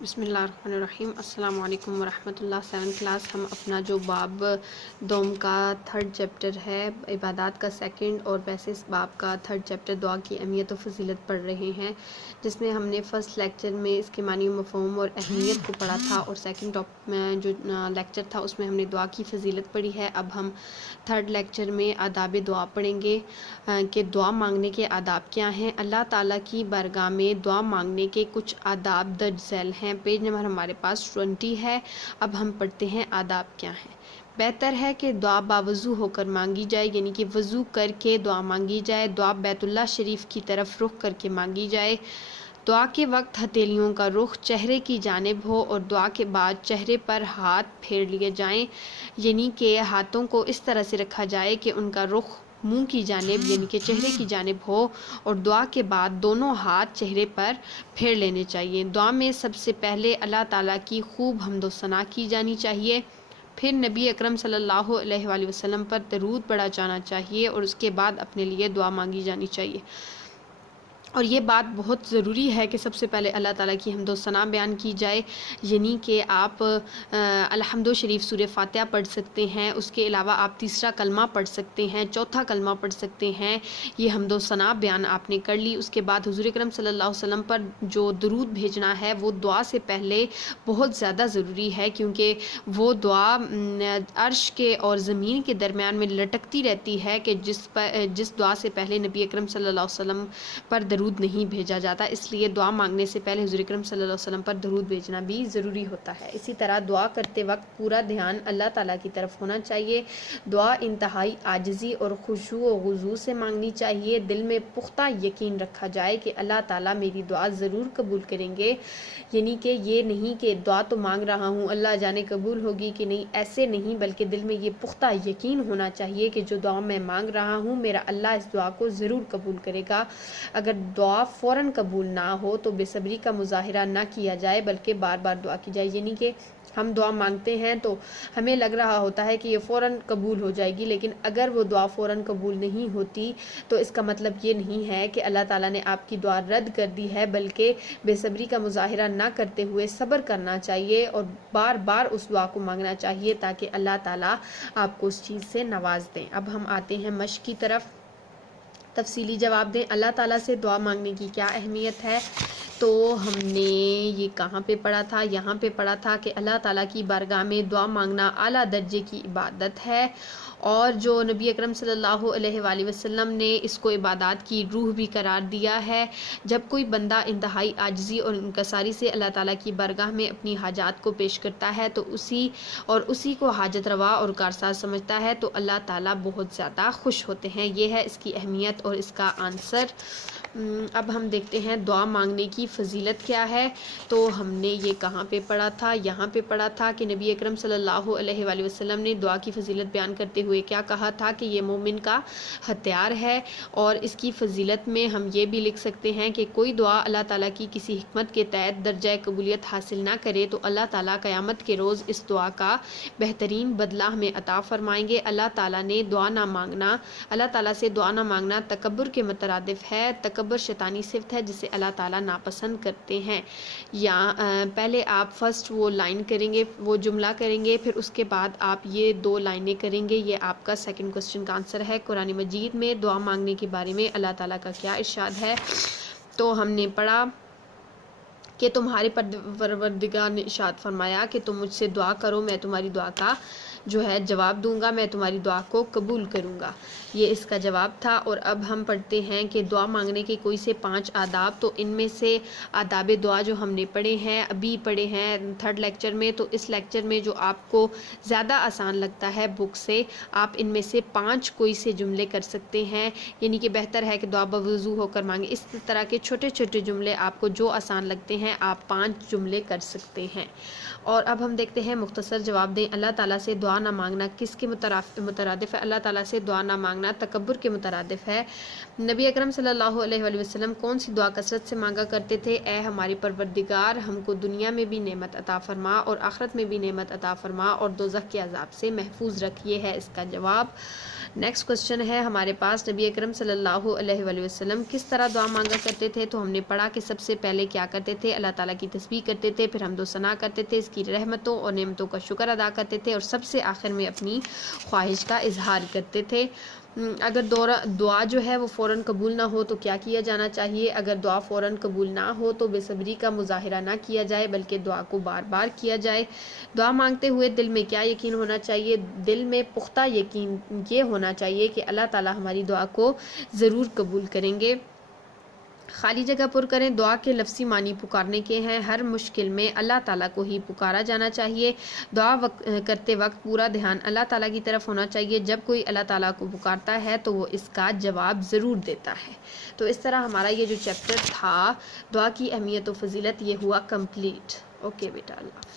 بسم اللہ الرحمن الرحیم۔ السلام علیکم ورحمۃ اللہ۔ 7 کلاس ہم اپنا جو باب دوم کا 3rd چیپٹر ہے عبادات کا 2nd اور ویسے اس باب کا 3rd چیپٹر دعا کی اہمیت و فضیلت پڑھ رہے ہیں، جس میں ہم نے فرسٹ لیکچر میں اس کے معنی و مفہوم اور اہمیت کو پڑھا تھا اور سیکنڈ جو لیکچر تھا اس میں ہم نے دعا کی فضیلت پڑھی ہے۔ اب ہم 3rd لیکچر میں آداب دعا پڑھیں گے کہ دعا مانگنے کے آداب کیا ہیں۔ اللہ تعالیٰ کی بارگاہ میں دعا مانگنے کے کچھ آداب درج ذیل ہیں۔ پیج نمبر ہمارے پاس 20 ہے۔ اب ہم پڑھتے ہیں آداب کیا ہیں۔ بہتر ہے کہ دعا باوضو ہو کر مانگی جائے، یعنی کہ وضو کر کے دعا مانگی جائے۔ دعا بیت اللہ شریف کی طرف رخ کر کے مانگی جائے۔ دعا کے وقت ہتھیلیوں کا رخ چہرے کی جانب ہو اور دعا کے بعد چہرے پر ہاتھ پھیر لیے جائیں، یعنی کہ ہاتھوں کو اس طرح سے رکھا جائے کہ ان کا رخ منہ کی جانب یعنی کہ چہرے کی جانب ہو اور دعا کے بعد دونوں ہاتھ چہرے پر پھیر لینے چاہیے۔ دعا میں سب سے پہلے اللہ تعالیٰ کی خوب حمد و ثنا کی جانی چاہیے، پھر نبی اکرم صلی اللہ علیہ وآلہ وسلم پر درود پڑھا جانا چاہیے اور اس کے بعد اپنے لیے دعا مانگی جانی چاہیے۔ اور یہ بات بہت ضروری ہے کہ سب سے پہلے اللہ تعالیٰ کی حمد و ثنا بیان کی جائے، یعنی کہ آپ الحمد شریف سورہ فاتحہ پڑھ سکتے ہیں، اس کے علاوہ آپ تیسرا کلمہ پڑھ سکتے ہیں، چوتھا کلمہ پڑھ سکتے ہیں۔ یہ حمد و ثنا بیان آپ نے کر لی۔ اس کے بعد حضور اکرم صلی اللہ علیہ وسلم پر جو درود بھیجنا ہے وہ دعا سے پہلے بہت زیادہ ضروری ہے، کیونکہ وہ دعا عرش کے اور زمین کے درمیان میں لٹکتی رہتی ہے کہ جس دعا سے پہلے نبی اکرم صلی اللہ علیہ وسلم پر درود نہیں بھیجا جاتا، اس لیے دعا مانگنے سے پہلے حضور اکرم صلی اللہ علیہ وسلم پر درود بھیجنا بھی ضروری ہوتا ہے۔ اسی طرح دعا کرتے وقت پورا دھیان اللہ تعالیٰ کی طرف ہونا چاہیے۔ دعا انتہائی عاجزی اور خشوع و خضوع سے مانگنی چاہیے۔ دل میں پختہ یقین رکھا جائے کہ اللہ تعالیٰ میری دعا ضرور قبول کریں گے، یعنی کہ یہ نہیں کہ دعا تو مانگ رہا ہوں اللہ جانے قبول ہوگی کہ نہیں، ایسے نہیں، بلکہ دل میں یہ پختہ یقین ہونا چاہیے کہ جو دعا میں مانگ رہا ہوں میرا اللہ اس دعا کو ضرور قبول کرے گا۔ اگر دعا فوراً قبول نہ ہو تو بے صبری کا مظاہرہ نہ کیا جائے، بلکہ بار بار دعا کی جائے، یعنی کہ ہم دعا مانگتے ہیں تو ہمیں لگ رہا ہوتا ہے کہ یہ فوراً قبول ہو جائے گی، لیکن اگر وہ دعا فوراً قبول نہیں ہوتی تو اس کا مطلب یہ نہیں ہے کہ اللہ تعالیٰ نے آپ کی دعا رد کر دی ہے، بلکہ بے صبری کا مظاہرہ نہ کرتے ہوئے صبر کرنا چاہیے اور بار بار اس دعا کو مانگنا چاہیے تاکہ اللہ تعالیٰ آپ کو اس چیز سے نواز دیں۔ اب ہم آتے ہیں مشق کی طرف۔ تفصیلی جواب دیں۔ اللہ تعالیٰ سے دعا مانگنے کی کیا اہمیت ہے؟ تو ہم نے یہ کہاں پہ پڑھا تھا؟ یہاں پہ پڑھا تھا کہ اللہ تعالیٰ کی بارگاہ میں دعا مانگنا اعلیٰ درجے کی عبادت ہے، اور جو نبی اکرم صلی اللہ علیہ وآلہ وسلم نے اس کو عبادات کی روح بھی قرار دیا ہے۔ جب کوئی بندہ انتہائی عاجزی اور انکساری سے اللہ تعالیٰ کی بارگاہ میں اپنی حاجات کو پیش کرتا ہے تو اسی کو حاجت روا اور کارساز سمجھتا ہے تو اللہ تعالیٰ بہت زیادہ خوش ہوتے ہیں۔ یہ ہے اس کی اہمیت اور اس کا آنسر۔ اب ہم دیکھتے ہیں دعا مانگنے کی فضیلت کیا ہے۔ تو ہم نے یہ کہاں پہ پڑھا تھا؟ یہاں پہ پڑھا تھا کہ نبی اکرم صلی اللہ علیہ وآلہ وسلم نے دعا کی فضیلت بیان کرتے ہوئے کیا کہا تھا کہ یہ مومن کا ہتھیار ہے، اور اس کی فضیلت میں ہم یہ بھی لکھ سکتے ہیں کہ کوئی دعا اللہ تعالیٰ کی کسی حکمت کے تحت درجہ قبولیت حاصل نہ کرے تو اللہ تعالیٰ قیامت کے روز اس دعا کا بہترین بدلہ ہمیں عطا فرمائیں گے۔ اللہ تعالیٰ سے دعا نہ مانگنا تکبر کے مترادف ہے۔ تکبر شیطانی صفت ہے جسے اللہ تعالیٰ ناپسند کرتے ہیں۔ یا پہلے آپ فرسٹ وہ لائن کریں گے، وہ جملہ کریں گے، پھر اس کے بعد آپ یہ 2 لائنیں کریں گے۔ یہ آپ کا 2nd کوسچن کا آنسر ہے۔ قرآن مجید میں دعا مانگنے کے بارے میں اللہ تعالیٰ کا کیا ارشاد ہے؟ تو ہم نے پڑھا کہ تمہارے پروردگار نے ارشاد فرمایا کہ تم مجھ سے دعا کرو، میں تمہاری دعا کا جواب دوں گا، میں تمہاری دعا کو قبول کروں گا۔ یہ اس کا جواب تھا۔ اور اب ہم پڑھتے ہیں کہ دعا مانگنے کے کوئی سے 5 آداب۔ تو ان میں سے آداب دعا جو ہم نے پڑھے ہیں، ابھی پڑھے ہیں 3rd لیکچر میں، تو اس لیکچر میں جو آپ کو زیادہ آسان لگتا ہے بک سے، آپ ان میں سے 5 کوئی سے جملے کر سکتے ہیں، یعنی کہ بہتر ہے کہ دعا بوضو ہو کر مانگیں۔ اس طرح کے چھوٹے چھوٹے جملے آپ کو جو آسان لگتے ہیں آپ 5 جملے کر سکتے ہیں۔ اور اب ہم دیکھتے ہیں مختصر جواب دیں۔ اللہ تعالیٰ سے دعا نہ مانگنا کس کے مترادف ہے؟ اللہ تعالیٰ سے دعا نہ مانگنا تکبر کے مترادف ہے۔ نبی اکرم صلی اللہ علیہ وآلہ وسلم کون سی دعا کثرت سے مانگا کرتے تھے؟ اے ہمارے پروردگار، ہم کو دنیا میں بھی نعمت عطا فرما اور آخرت میں بھی نعمت عطا فرما اور دوزخ کے عذاب سے محفوظ رکھ۔ یہ ہے اس کا جواب۔ نیکسٹ کوشچن ہے ہمارے پاس، نبی اکرم صلی اللہ علیہ وآلہ وسلم کس طرح دعا مانگا کرتے تھے؟ تو ہم نے پڑھا کہ سب سے پہلے کیا کرتے تھے؟ اللہ تعالیٰ کی تسبیح کرتے تھے، پھر حمد و ثنا کرتے تھے، اس کی رحمتوں اور نعمتوں کا شکر ادا کرتے تھے، اور سب سے آخر میں اپنی خواہش کا اظہار کرتے تھے۔ اگر دعا جو ہے وہ فوراً قبول نہ ہو تو کیا کیا جانا چاہیے؟ اگر دعا فوراً قبول نہ ہو تو بے صبری کا مظاہرہ نہ کیا جائے بلکہ دعا کو بار بار کیا جائے۔ دعا مانگتے ہوئے دل میں کیا یقین ہونا چاہیے؟ دل میں پختہ یقین یہ ہونا چاہیے کہ اللہ تعالیٰ ہماری دعا کو ضرور قبول کریں گے۔ خالی جگہ پر کریں، دعا کے لفظی معنی پکارنے کے ہیں، ہر مشکل میں اللہ تعالیٰ کو ہی پکارا جانا چاہیے۔ دعا کرتے وقت پورا دھیان اللہ تعالیٰ کی طرف ہونا چاہیے، جب کوئی اللہ تعالیٰ کو پکارتا ہے تو وہ اس کا جواب ضرور دیتا ہے۔ تو اس طرح ہمارا یہ جو چیپٹر تھا دعا کی اہمیت و فضیلت یہ ہوا کمپلیٹ۔ اوکے بیٹا، اللہ